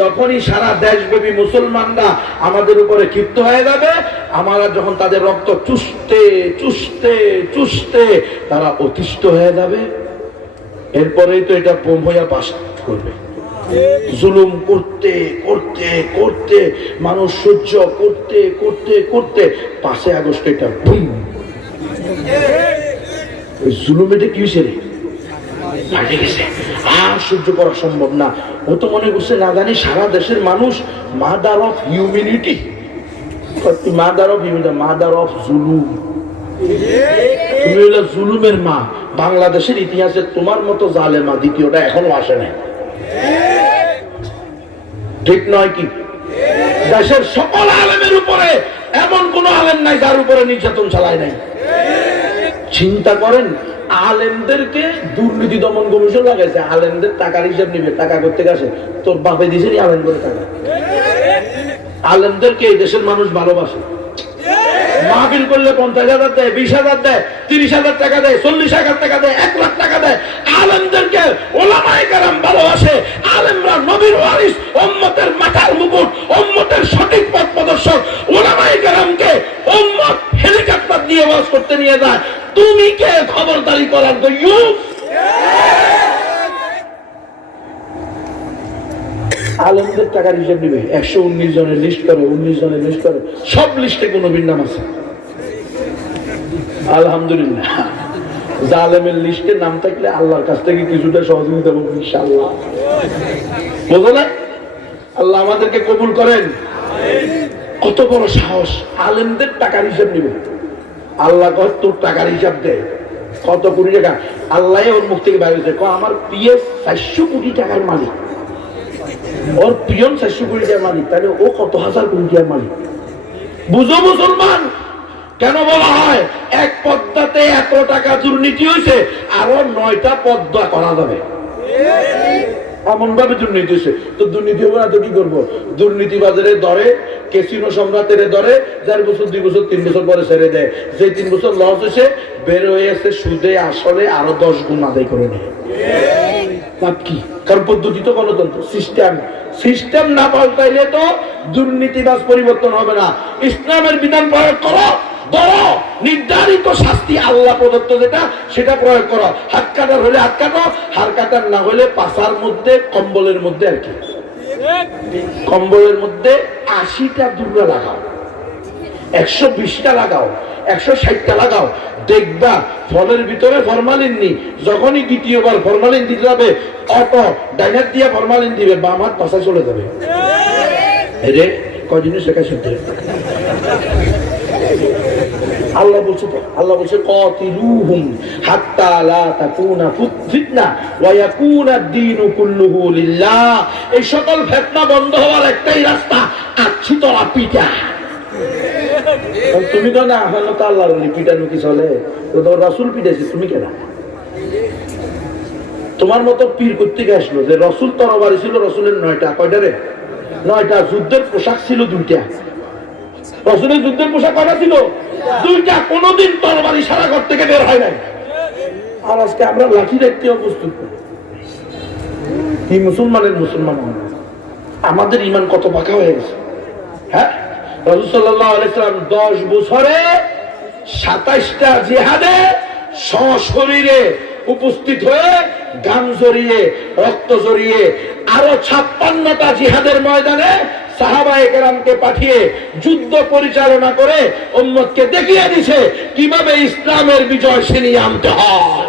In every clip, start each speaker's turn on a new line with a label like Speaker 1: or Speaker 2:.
Speaker 1: যখনই সারা দেশব্যাপী মুসলমানরা আমাদের উপরে ক্ষিপ্ত হয়ে যাবে, আমরা যখন তাদের রক্ত চুষতে চুষতে চুষতে তারা অতিষ্ঠ হয়ে যাবে। এরপরেই তো এটা বোম হইয়া বাস করবে। জুলুম করতে করতে করতে, মানুষ সহ্য করতে করতে করতে পাঁচে আগস্ট এটা জুলুম এটা কি হয়েছে রে? ফাটে গেছে আর সহ্য করা সম্ভব না। ও তো মনে করছে, না জানি সারা দেশের মানুষ mother of mother of mother of জুলুম। তুমি হলো জুলুমের মা। বাংলাদেশের ইতিহাসে তোমার মতো জালেমা দ্বিতীয়টা এখনও আসে নাই। ঠিক নয় কি? দেশের সকল আলেমের উপরে এমন কোন আলেম নাই যার উপরে নির্যাতন চালায় নাই। চিন্তা করেন আলেমদেরকে দুর্নীতি দমন কমিশন লাগাইছে। আলেমদের টাকার হিসাব নিবে, টাকা করতে গেছে তোর বাপে দিছে আলেম করে টাকা। আলেমদেরকে এই দেশের মানুষ ভালোবাসে। মাহফিল করলে পঞ্চাশ হাজার দেয়, বিশ হাজার দেয়, তিরিশ হাজার টাকা দেয়, চল্লিশ হাজার টাকা দেয়, এক লাখ টাকা দেয়। আলেমদেরকে ওলামায় কারাম ভালোবাসে। আলেমরা নবীর ওয়ারিস ওম্মতের মাথার মুকুট ওম্মতের সঠিক পথ প্রদর্শক। ওলামায় কারামকে ওম্মত হেলিকপ্টার দিয়ে ওয়াজ করতে নিয়ে যায়। তুমি কে খবরদারি করার ইউথ আলেমদের টাকার হিসাব নিবে। একশো উনিশ জনের লিস্ট করে, উনিশ জনের লিস্ট করে। সব লিস্টে কোনো নাম আছে। আলহামদুলিল্লাহ। জালেমের লিস্টে নাম থাকলে আল্লাহর কাছ থেকে কিছুটা সহযোগিতা পাবো, ইনশাআল্লাহ। বোঝো না আল্লাহ আমাদেরকে কবুল করেন। কত বড় সাহস। আলেমদের টাকার হিসাব নিবে। আল্লাহ তোর টাকার হিসাব দে কত কোটি টাকা? আল্লাহ ওর মুখ থেকে বাইরে হয়েছে। আমার পিএস চারশো কোটি টাকার মালিক। ওর পিয়ন চারশো কোটি টাকার মালিক। তাহলে ও কত হাজার কোটি টাকার মালিক? বুঝো মুসলমান, কেন বলা হয় এক পদ্মাতে এত টাকা দুর্নীতি হয়েছে, আরও নয়টা পদ্মা করা যাবে? এমন ভাবে দুর্নীতি হয়েছে। তো দুর্নীতি হবে না তো কি করব? দুর্নীতি বাজারে দরে কেসিনো সম্রাটের দরে চার বছর, দুই বছর, তিন বছর পরে ছেড়ে দেয়। যে তিন বছর লস হয়েছে, বের হয়ে এসে সুদে আসলে আরও দশ গুণ আদায় করে নেয়। কি? কারণ পদ্ধতি তো গণতন্ত্র সিস্টেম সিস্টেম না পাল্টাইলে তো দুর্নীতিবাজ পরিবর্তন হবে না। ইসলামের বিধান প্রয়োগ করো, ধরো। নির্ধারিত শাস্তি আল্লাহ প্রদত্ত যেটা, সেটা প্রয়োগ করো। হাত কাটার হলে হাত কাটো, হার কাটার না হলে পাশার মধ্যে, কম্বলের মধ্যে আর কি? কম্বলের মধ্যে আশিটা দুর্গা লাগাও। একশো বিশটা লাগাও, একশো ষাটটা লাগাও। দেখবা ফলের ভিতরে ফরমালিন নি যখনই দ্বিতীয়বার ফরমালিন দিতে যাবে অটো ডাইনার দিয়ে ফরমালিন দিবে বা হাত পাশায় চলে যাবে। রে কদিনে শেখা শুনতে? আল্লাহ বলছে আল্লাহ বলছে কাতিলুহুম হাত্তা লা তাকুনা ফিতনা ওয়া ইয়াকুনা ad-দীনু কুল্লুহু লিল্লাহ। এই সকল ফিতনা বন্ধ হওয়ার একটাই রাস্তা আচ্ছি তোরা পিটা তুমি তো না, এখন তো আল্লাহর ওলি পিটানো কি চলে। তো রাসূল পিটাইছে, তুমি কেন তোমার মতো পীর কর্তৃক আসলো যে রসুল তরবারি ছিল রসুলের নয়টা, কয়টা রে? নয়টা, যুদ্ধের পোশাক ছিল দুইটা। রসুলের যুদ্ধের পোশাক কয়টা ছিল? দুইটা, কোনোদিন তরবারি সারা ঘর থেকে বের হয় নাই। আর আজকে আমরা লাঠি দেখতেও প্রস্তুত। এই মুসলমানের মুসলমান আমাদের ইমান কত পাকা হয়ে গেছে? হ্যাঁ? রসুল দশ বছরে সাতাইশটা জেহাদে সশরীরে উপস্থিত হয়ে গান জড়িয়ে, রক্ত জড়িয়ে আরও ছাপ্পান্নটা জিহাদের ময়দানে সাহাবায়ে কেরামকে পাঠিয়ে যুদ্ধ পরিচালনা করে উম্মতকে দেখিয়ে দিছে, কীভাবে ইসলামের বিজয় ছিনিয়ে আনতে হয়।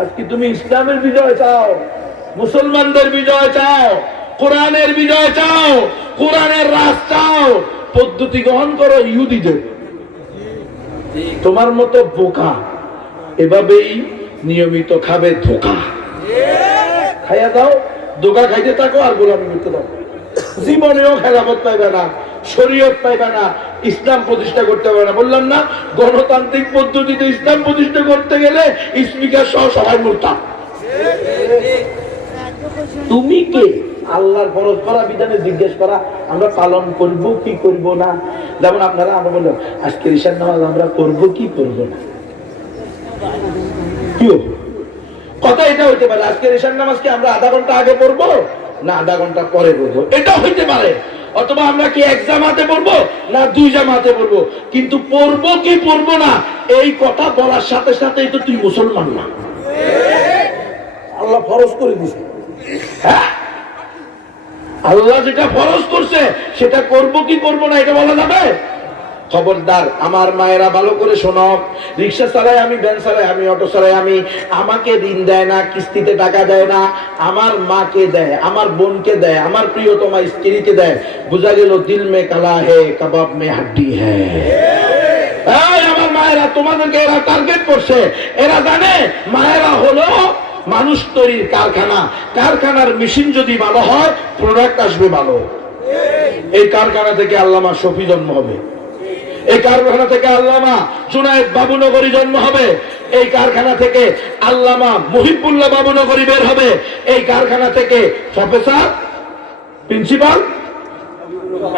Speaker 1: আজকে তুমি ইসলামের বিজয় চাও, মুসলমানদের বিজয় চাও। কোরআনের বিজয় চাও কোরআনের রাজ চাও পদ্ধতি গ্রহণ করো ইহুদিদের। তোমার মতো বোকা এভাবেই নিয়মিত খাবে ধোকা। খাইয়া দাও ধোকা খাইতে থাকো আর গোলামি করতে দাও জীবনেও খেলাফত পাইবে না শরীয়ত পাইবে না ইসলাম প্রতিষ্ঠা করতে পারবে না। বললাম না গণতান্ত্রিক পদ্ধতিতে ইসলাম প্রতিষ্ঠা করতে গেলে স্পিকার সহ সবাই মরতাম তুমি কে? আল্লাহর ফরজ করা বিধানে জিজ্ঞেস করা আমরা পালন করব কি করব না? যেমন আপনারা আমরা বললাম আজকের ঈশান নামাজ আমরা করব কি করব না? কি কথা এটা হইতে পারে আজকের ঈশান নামাজ কি আমরা আধা ঘণ্টা আগে পড়ব না আধা ঘণ্টা পরে পড়ব? এটা হইতে পারে। অথবা আমরা কি এক জামাতে পড়ব না দুই জামাতে পড়ব? কিন্তু পড়ব কি পড়ব না এই কথা বলার সাথে সাথেই তো তুই মুসলমান না। আল্লাহ ফরজ করে দিছে। হ্যাঁ? আল্লাহ যেটা ফরজ করছে, সেটা করব কি করব না, এটা বলা যাবে? খবরদার, আমার মায়েরা ভালো করে শোনো। রিক্সা চালাই আমি, ভ্যান চালাই আমি, অটো চালাই আমি। আমাকে ঋণ দেয় না, কিস্তিতে টাকা দেয় না। আমার মাকে দেয়, আমার বোনকে দেয়, আমার প্রিয়তমা স্ত্রীকে দেয়। বোঝা গেল, দিল মে কালা হে কাবাব মে হাড্ডি হ্যাঁ আমার মায়েরা, তোমাদেরকে এরা টার্গেট করছে। এরা জানে, মায়েরা হলো মানুষ তৈরির কারখানা। কারখানার মেশিন যদি ভালো হয় প্রোডাক্ট আসবে ভালো। এই কারখানা থেকে আল্লামা শফি জন্ম হবে। এই কারখানা থেকে আল্লামা জুনায়েদ বাবুনগরী জন্ম হবে। এই কারখানা থেকে আল্লামা মহিবুল্লাহ বাবুনগরী বের হবে। এই কারখানা থেকে প্রফেসর, প্রিন্সিপাল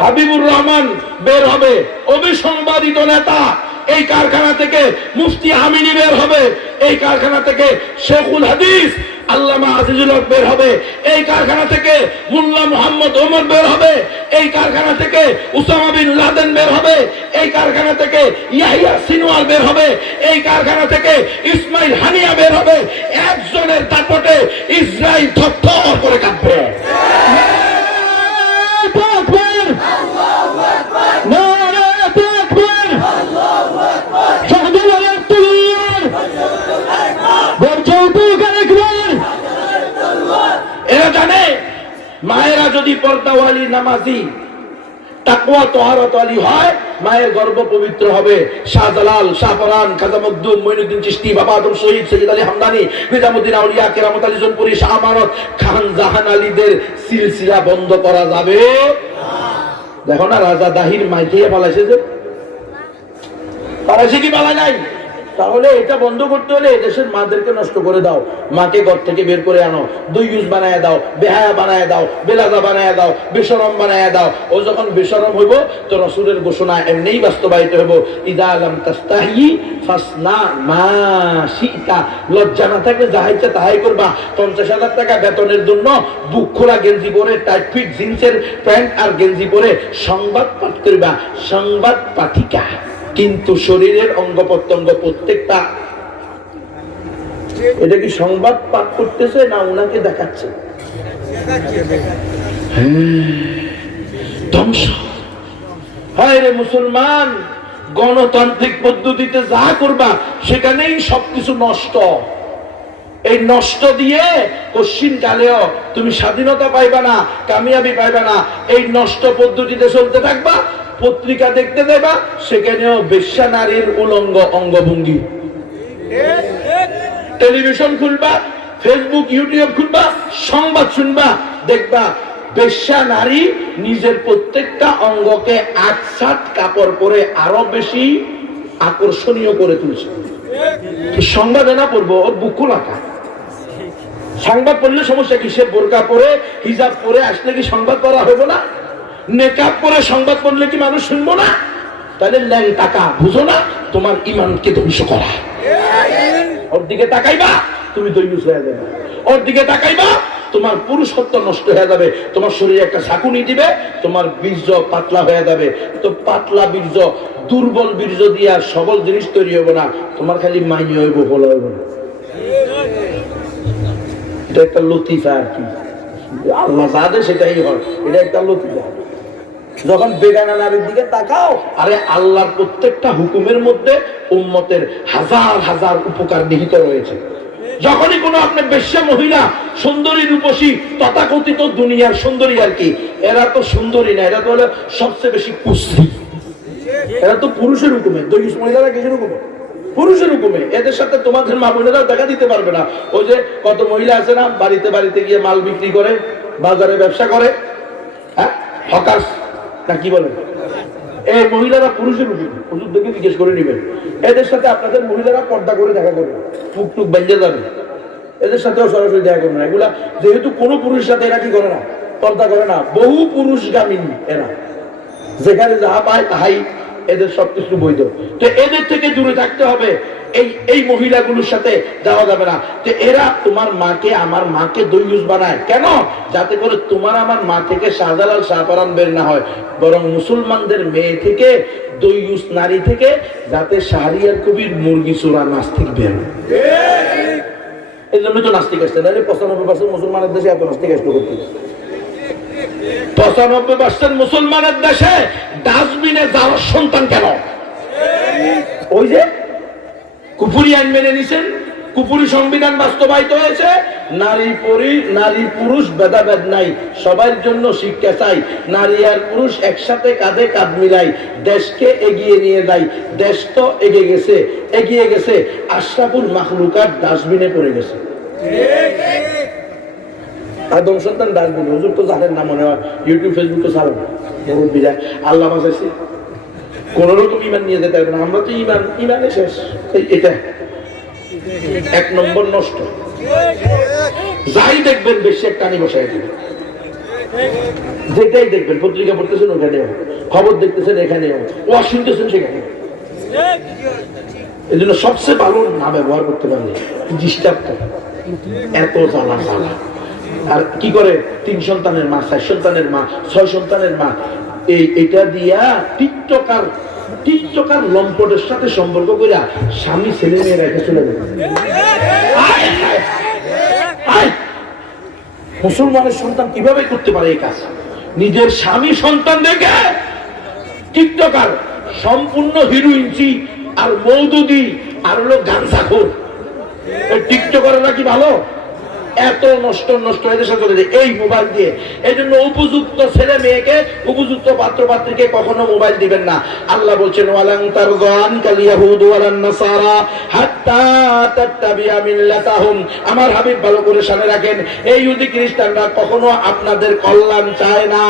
Speaker 1: হাবিবুর রহমান বের হবে। অবিসংবাদিত নেতা এই কারখানা থেকে মুফতি হামিনি বের হবে, এই কারখানা থেকে শেখুল হাদিস, আল্লামা আজিজুল হক বের হবে, এই কারখানা থেকে মুল্লা মোহাম্মদ ওমর বের হবে, এই কারখানা থেকে উসামা বিন লাদেন বের হবে, এই কারখানা থেকে ইয়াহিয়া বের হবে, এই কারখানা থেকে ইসমাইল হানিয়া বের হবে, একজনের দাপটে ইসরায়েল থর করে কাঁপবে।
Speaker 2: আকবর।
Speaker 1: এরা জানে, মায়েরা যদি পর্দাওয়ালি নামাজি আলী হয়, মায়ের গর্ব পবিত্র হবে। খাজা মকদুম আদম শহীদ আলী হামদানি, নিজামুদ্দিন আউলিয়া, কেরামত আলী জনপুরি, শাহ খান জাহান আলীদের সিলসিলা বন্ধ করা যাবে। দেখো না, রাজা দাহির মাইকে পালাইছে যে। পালাইছে কি পালা নাই? তাহলে এটা বন্ধ করতে হলে এদেশের মাদেরকে নষ্ট করে দাও। মাকে ঘর থেকে বের করে আনো। দুই ইউজ বানায় দাও, বেহায়া বানায় দাও বেলাদা বানায় দাও বেসরম বানায় দাও। ও যখন বেসরম হইব, তো রসুলের ঘোষণা এমনিই বাস্তবায়িত হইব। ইদা আলম তাস্তাহি ফাসনা মা শিতা। লজ্জা না থাকলে যাহা ইচ্ছা তাহাই করবা। পঞ্চাশ হাজার টাকা বেতনের জন্য বুক গেঞ্জি পরে টাইট জিন্সের প্যান্ট আর গেঞ্জি পরে সংবাদ পাঠ করবা। সংবাদ পাঠিকা। কিন্তু শরীরের অঙ্গ প্রত্যঙ্গ প্রত্যেকটা। এটা কি সংবাদ পাঠ করতেছে না ওনাকে দেখাচ্ছে? রে মুসলমান গণতান্ত্রিক পদ্ধতিতে যা করবা সেখানেই সবকিছু নষ্ট। এই নষ্ট দিয়ে কশ্চিন কালেও তুমি স্বাধীনতা পাইবা না কামিয়াবি পাইবা না এই নষ্ট পদ্ধতিতে চলতে থাকবা পত্রিকা দেখতে দেবা, সেখানেও বেশ্যা নারীর উলঙ্গ অঙ্গভঙ্গি। টেলিভিশন খুলবা, ফেসবুক, ইউটিউব খুলবা, সংবাদ শুনবা, দেখবা বেশ্যা নারী নিজের প্রত্যেকটা অঙ্গকে আটসাট কাপড় পরে আরও বেশি আকর্ষণীয় করে তুলছে। সংবাদে না পড়ব, ওর বুক খোলাকা সংবাদ পড়লে সমস্যা কি? সে বোরকা পরে, হিজাব পরে আসলে কি সংবাদ করা হইব না? নেকাব করে সংবাদ পড়লে কি মানুষ শুনব না? তাহলে ল্যাং টাকা, বুঝো না, তোমার ইমানকে ধ্বংস করা। ওর দিকে তাকাইবা, তুমি দৈবুস হয়ে যাবে। ওর দিকে তাকাইবা, তোমার পুরুষত্ব নষ্ট হয়ে যাবে, তোমার শরীরে একটা শাকুনি দিবে, তোমার বীর্য পাতলা হয়ে যাবে। তো পাতলা বীর্য, দুর্বল বীর্য দিয়ে আর সবল জিনিস তৈরি হবে না, তোমার খালি মাই হইব বলা হইব না। এটা একটা লতিফা আর কি। আল্লাহ যা দেয় সেটাই হয়, এটা একটা লতিফা। যখন বেগানা নারীর দিকে তাকাও, আরে আল্লাহর প্রত্যেকটা হুকুমের মধ্যে উম্মতের হাজার হাজার উপকার নিহিত রয়েছে। যখনই কোনো আপনি বেশ্যা মহিলা, সুন্দরী রূপসী, তথাকথিত দুনিয়ার সুন্দরী আর কি, এরা তো সুন্দরী না, এরা তো হলো সবচেয়ে বেশি কুশ্রী। এরা তো পুরুষের হুকুমে দৈনিক মহিলারা কিসের হুকুমে? পুরুষের হুকুমে। এদের সাথে তোমাদের মা বোনেরা দেখা দিতে পারবে না। ওই যে কত মহিলা আছে না, বাড়িতে বাড়িতে গিয়ে মাল বিক্রি করে, বাজারে ব্যবসা করে হ্যাঁ? হকার্স না, কি বলেন? এই মহিলারা পুরুষের হুকুমে হুজুর দেখে জিজ্ঞেস করে নেবেন। এদের সাথে আপনাদের মহিলারা পর্দা করে দেখা করবে টুক টুক বেঞ্জে যাবে। এদের সাথেও সরাসরি দেখা করবে না। এগুলা যেহেতু কোনো পুরুষের সাথে এরা কি করে না? পর্দা করে না। বহু পুরুষ পুরুষগামিনী এরা। যেখানে যাহা পায় তাহাই এদের সবকিছু বৈধ। তো এদের থেকে দূরে থাকতে হবে। এই এই মহিলাগুলোর সাথে যাওয়া যাবে না। যে এরা তোমার মাকে, আমার মাকে দৈয়ুস বানায়। কেন? যাতে করে তোমার আমার মা থেকে শাহজালাল, শাহপারান বের না হয়। বরং মুসলমানদের মেয়ে থেকে দৈয়ুস নারী থেকে, যাতে শাহরিয়ার কবির মুরগি চোরা নাস্তিক বের এই জন্য তো নাস্তিক আসছে। না পঁচানব্বই পার্সেন্ট মুসলমানের দেশে এত নাস্তিক আসতে করতে পঁচানব্বই পার্সেন্ট মুসলমানের দেশে ডাস্টবিনে যাওয়ার সন্তান কেন? ওই যে কুপুরি আইন মেনে নিছেন কুপুরি সংবিধান বাস্তবায়িত হয়েছে, নারী পরি, নারী পুরুষ ভেদাভেদ নাই, সবার জন্য শিক্ষা চাই, নারী আর পুরুষ একসাথে কাঁধে কাঁধ মিলাই, দেশকে এগিয়ে নিয়ে যায় দেশ তো এগিয়ে গেছে এগিয়ে গেছে, আশরাফুল মাখলুকার ডাস্টবিনে পড়ে গেছে। আদম সন্তান ডাস্টবিন, হুজুর তো জানেন না মনে হয়, ইউটিউব, ফেসবুক তো মুরব্বীরা, আল্লাহ বাঁচাইছে। কোন রকম ইমান নিয়ে যেতে পারবে না। আমরা তো ইমান ইমানে শেষ। এটা। এক নম্বর নষ্ট। যাই দেখবেন, বেশি একটা টানি বসাই দিবে যেটাই দেখবেন, পত্রিকা পড়তেছেন ওখানেও খবর দেখতেছেন এখানেও ওয়া শুনতেছেন, সেখানে এই জন্য সবচেয়ে ভালো না ব্যবহার করতে পারলে ডিস্টার্ব করে। এত জ্বালা জ্বালা। আর কি করে? তিন সন্তানের মা, চার সন্তানের মা, ছয় সন্তানের মা এই, এটা দিয়া টিকটকার টিকটকার লম্পটের সাথে সম্পর্ক করিয়া স্বামী, ছেলে মেয়ে রেখে চলে। মুসলমানের সন্তান কীভাবে করতে পারে এই কাজ? নিজের স্বামী সন্তান দেখে টিকটকার, সম্পূর্ণ হিরো ইঞ্চি আর মৌদুদি আর হলো গাঞ্জাখোর টিকটকাররা কি ভালো? এত নষ্ট নষ্ট সাথে চলে যায় এই মোবাইল দিয়ে। এই জন্য উপযুক্ত ছেলে মেয়েকে, উপযুক্ত পাত্র পাত্রীকে কখনো মোবাইল দিবেন না। আল্লাহ বলছেন ওয়ালাং তারগান কাল ইয়াহুদ ওয়ালান নাসারা হাত্তা তাত্তাবিয়া মিল্লাতাহুম। আমার হাবিব ভালো করে সামনে রাখেন। এই ইহুদি খ্রিস্টানরা কখনো আপনাদের কল্যাণ চায় না।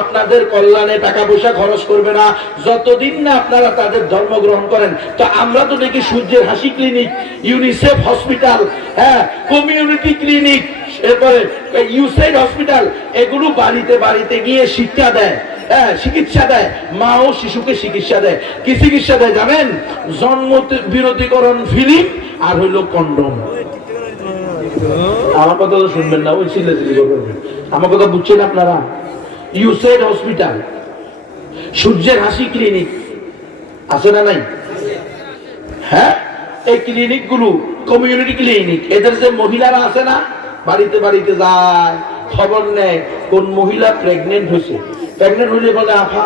Speaker 1: আপনাদের কল্যাণে টাকা পয়সা খরচ করবে না। যতদিন না আপনারা তাদের ধর্ম গ্রহণ করেন। তো আমরা তো দেখি সূর্যের হাসি ক্লিনিক, ইউনিসেফ হসপিটাল হ্যাঁ কমিউনিটি ক্লিনিক এরপরে ইউসাইড হসপিটাল, এগুলো বাড়িতে বাড়িতে গিয়ে শিক্ষা দেয় হ্যাঁ চিকিৎসা দেয় মা ও শিশুকে চিকিৎসা দেয়। কি চিকিৎসা দেয় জানেন? জন্ম বিরতিকরণ আর হইল কন্ডম। আমার কথা তো শুনবেন না, ওই আমার কথা বুঝছেন আপনারা? ইউসাইড হসপিটাল, সূর্যের হাসি ক্লিনিক, আছে না নাই? হ্যাঁ এই ক্লিনিকগুলো কমিউনিটি ক্লিনিক, এদের যে মহিলারা আছে না বাড়িতে বাড়িতে যায়, খবর নেয়, কোন মহিলা প্রেগনেন্ট হয়েছে। প্রেগনেন্ট হইলে বলে, আফা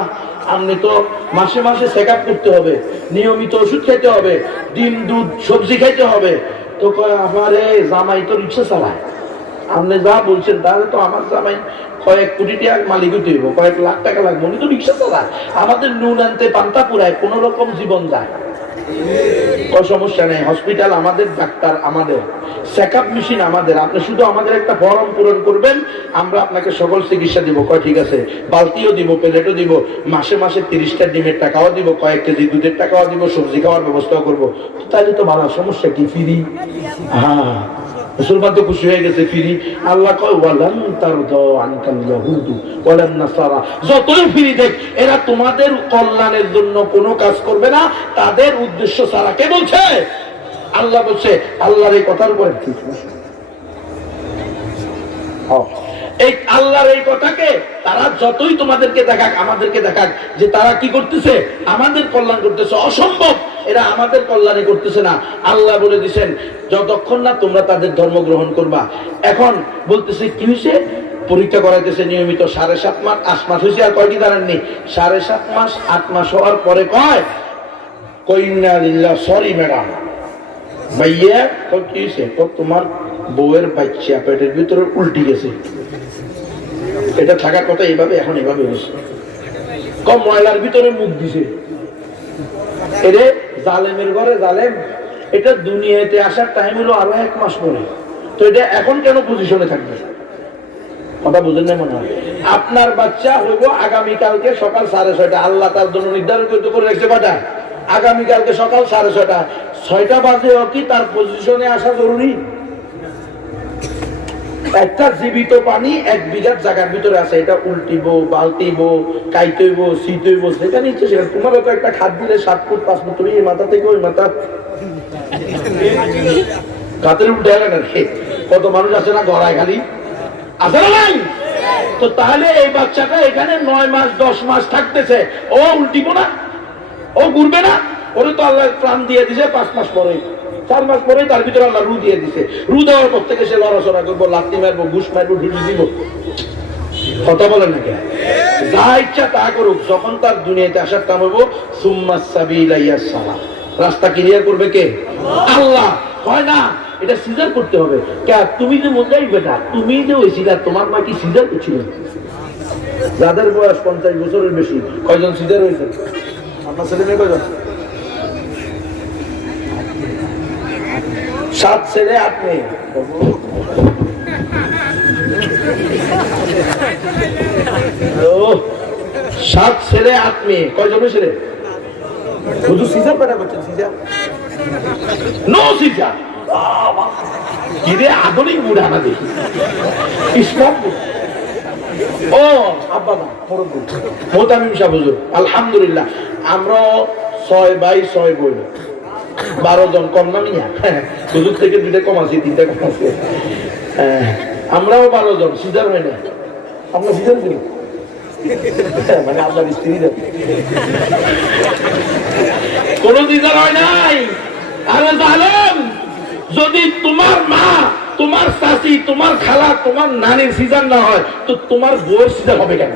Speaker 1: আপনি তো মাসে মাসে চেক করতে হবে, নিয়মিত ওষুধ খেতে হবে, ডিম, দুধ, সবজি খাইতে হবে। তো কয় আমার জামাই তো রিক্সা চালায়। আপনি যা বলছেন, তাহলে তো আমার জামাই কয়েক কোটি টাকার মালিক হইতে হইব, কয়েক লাখ টাকা লাগবে, উনি তো রিক্সা চালায়। আমাদের নুন আনতে পান্তা পুরায় কোন রকম জীবন যায় কোনো সমস্যা নেই হসপিটাল আমাদের, ডাক্তার আমাদের। চেক আপ মেশিন আমাদের। আপনি শুধু আমাদের একটা ফর্ম পূরণ করবেন, আমরা আপনাকে সকল চিকিৎসা দিব। কয়, ঠিক আছে? বালতিও দিব, প্লেটও দিব, মাসে মাসে তিরিশটা ডিমের টাকাও দিব, কয়েক কেজি দুধের টাকাও দিব, সবজি খাওয়ার ব্যবস্থাও করব। তাহলে তো ভালো সমস্যা কি? ফিরি? হ্যাঁ। মুসলমান তো খুশি হয়ে গেছে ফিরি। আল্লাহ কয়, ওয়ালান তার নাসারা। যতই ফিরি দেখ, এরা তোমাদের কল্যাণের জন্য কোনো কাজ করবে না, তাদের উদ্দেশ্য সারা। কে বলছে? আল্লাহ বলছে, আল্লাহর এই কথার উপরে ঠিক আছে। এই আল্লাহর এই কথাকে তারা যতই তোমাদেরকে দেখাক, আমাদেরকে দেখাক যে তারা কি করতেছে? আমাদের কল্যাণ করতেছে। অসম্ভব! এরা আমাদের কল্যাণে করতেছে না। আল্লাহ বলে দিছেন, যতক্ষণ না তোমরা তাদের ধর্ম গ্রহণ করবা। এখন বলতেছে, কি হয়েছে পরীক্ষা করাইতেছে নিয়মিত সাড়ে সাত মাস, আট মাস হয়েছে আর কয়টি জানেননি? সাড়ে সাত মাস, আট মাস হওয়ার পরে কয়? কইন্না লিল্লাহ, সরি ম্যাডাম। ভাইয়া কি হয়েছে তোমার বউয়ের বাচ্চা পেটের ভিতরে উল্টি গেছে। এটা থাকার কথা এইভাবে এখন এভাবে হয়েছে। কম ময়লার ভিতরে মুখ দিছে। এরে জালেমের ঘরে জালেম, এটা দুনিয়াতে আসার টাইম হলো আরও এক মাস পরে। তো এটা এখন কেন পজিশনে থাকবে? কথা বুঝেন না মনে হয়? আপনার বাচ্চা হইব আগামীকালকে সকাল সাড়ে ছয়টা। আল্লাহ তার জন্য নির্ধারণ করতে করে রেখেছে কটা আগামীকালকে সকাল সাড়ে ছয়টা। ছয়টা বাজে কি তার পজিশনে আসা জরুরি? একটা জীবিত পানি এক বিঘাত জায়গার ভিতরে আছে। এটা উল্টিব বালতিব কাইতইব, শীতইব সেটা নিচ্ছে সেটা। তোমার তো একটা খাদ দিলে সাত ফুট, পাঁচ ফুট, তুমি এই মাথা থেকে ওই মাথা কাতের উঠে গেলেন আর কি। কত মানুষ আছে না গড়ায় খালি? আছে না নাই? তো তাহলে এই বাচ্চাটা এখানে নয় মাস, দশ মাস থাকতেছে। ও উল্টিব না, ও ঘুরবে না। ওরে তো আল্লাহ প্রাণ দিয়ে দিছে, পাঁচ মাস পরে। চার মাস পরে তার ভিতরে আল্লাহ রু দিয়ে দিছে। রু দেওয়ার পর থেকে সে লড়াচড়া করব লাত্তি মারবো, ঘুষ মারবো ঢুকি দিব। কথা বলেন নাকি যা ইচ্ছা তা করুক, যখন তার দুনিয়াতে আসার টান হব সুম্মা সাবিলা ইয়াস সালাম রাস্তা ক্লিয়ার করবে কে? আল্লাহ। হয় না, এটা সিজার করতে হবে। কে? তুমি যে মোজাই বেটা, তুমি যে সিজার তোমার মা কি সিজার করছিল? যাদের বয়স পঞ্চাশ বছরের বেশি, কয়জন সিজার হয়েছে? আপনার ছেলে মেয়ে কয়জন? সাত ছেলে আট মেয়ে। সাত ছেলে আট মেয়ে। কয়জন ছেলে? শুধু সিজার বেটা করছেন সিজার নো কিরে আধুনিক বুড়া না দেখি। ইসলাম ও আব্বা না মোতামিম সাহ হুজুর। আলহামদুলিল্লাহ। আমরা ছয় বাই ছয় বই। বারো জন কন্যা মিয়া হুজুর থেকে দুইটা কম আছে তিনটা কম আছে। হ্যাঁ, আমরাও বারো জন সিজার হয় না। আমরা সিজার করি মানে আপনার স্ত্রী কোন সিজার হয় নাই। আরে জালেম যদি তোমার মা তোমার চাচি তোমার খালা তোমার নানির সিজার না হয় তো তোমার বউয়ের সিজার হবে কেন?